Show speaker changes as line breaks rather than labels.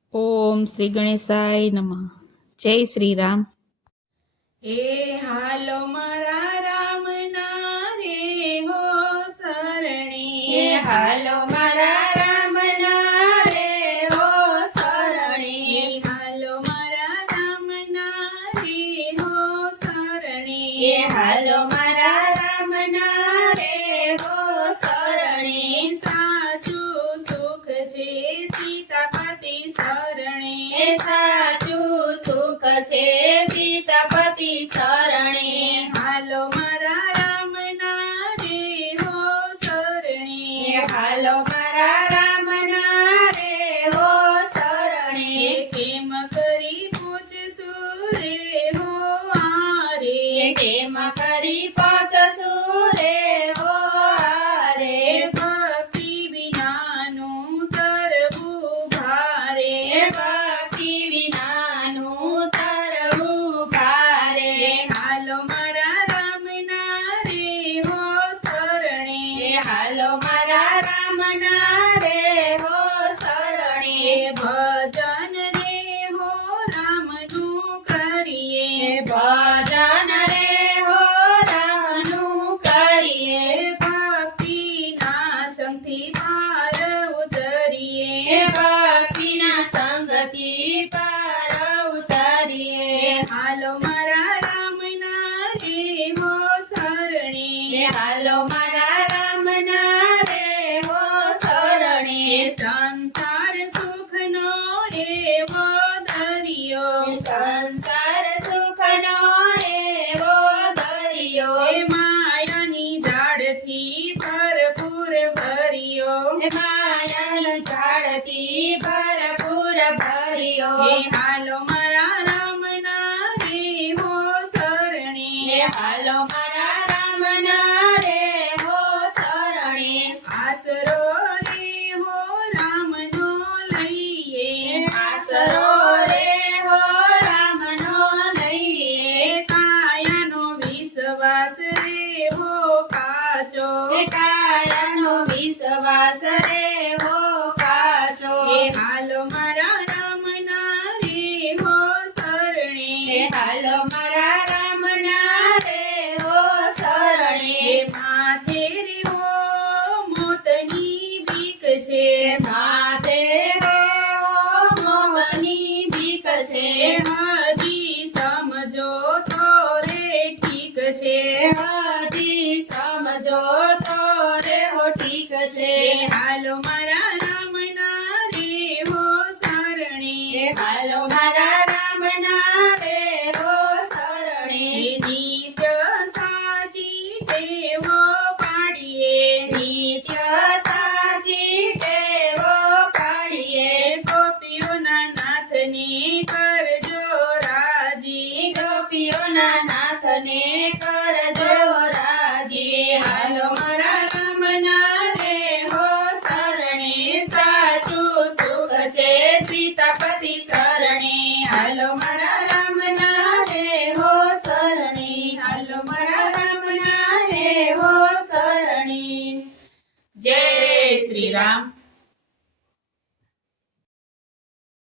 ઓમ શ્રી ગણેશાય નમઃ. જય શ્રી રામ.
એ હાલો મારા રામ ના રે હો સરણી,
હાલો મારા રામ ના રે હો સરણી,
હાલો મારા રામ ના રે હો સરણી,
હાલો મારા રામ ના રે હો સરણી.
સાચું સુખ છે સીતાપતિ સરણે,
સાચું સુખ છે સીતાપતિ સરણે.
હાલો મારા રામ ના રે હો સરણે,
હાલો મારા રામ ના રે હો સરણે.
કેમ કરી પૂછશું રે હો આરે,
કેમ કરી પહોંચશું રે હો હારે.
ભક્તિ વિનાનું તરવું ભારે,
ભક્તિ વિનાનું તરવું ભારે.
હાલો મારા રામ ના રે હો સરણે,
હાલો મારા રામ ના રે હો સરણે.
ભજન રે હો રામનું કરીએ,
ભજન રે હો રામનું કરીએ.
ભક્તિના સંગથી પાર ઉતરીએ,
ભક્તિના સંગથી પાર ઉતારીએ.
હાલો મારા રામ ના રે હો સરણે,
હાલો મારા રામ ના રે હો સરણે.
સંસાર સુખનો એવો દરિયો,
સંસાર સુખનો એવો દરિયો.
એ માયાની ઝાડથી ભરપૂર ભર્યો,
માયાની ઝાડથી ભરપૂર ભર્યો.
એ હાલો મારા રામ ના રે હો સરણે,
હાલો મારા રામ ના રે હો સરણે.
આસરો રે હો રામનો લઈએ,
આસરો રે હો રામનો લઈએ.
કાયાનો વિશ્વાસ રે હો કાચો,
કાયાનો વિશ્વાસ રે હો કાચો.
એ હાલો મારા રામ ના રે હો સરણે,
હાલો મારા રામ ના રે હો સરણે.
એ માથે રે હો મોતની બીક છે,
માથે રે હો મોતની બીક છે.
હજી સમજો તો રે ઠીક છે,
હજી સમજો તો રે હો ઠીક છે.
હાલો મારા રામ ના રે હો સરણે,
હાલો મારા રામ ના રે હો સરણે.
નિત્ય સાચી ટેવો પાડીએ,
નિત્ય સાચી ટેવો પાડીએ.
ગોપીઓના નાથને કરજો રાજી,
ગોપીઓના નાથને કરજો રાજી. હાલો મારા રામ ના રે હો સરણે. સાચું સુખ છે સીતાપતિ સરણે. હાલો મારા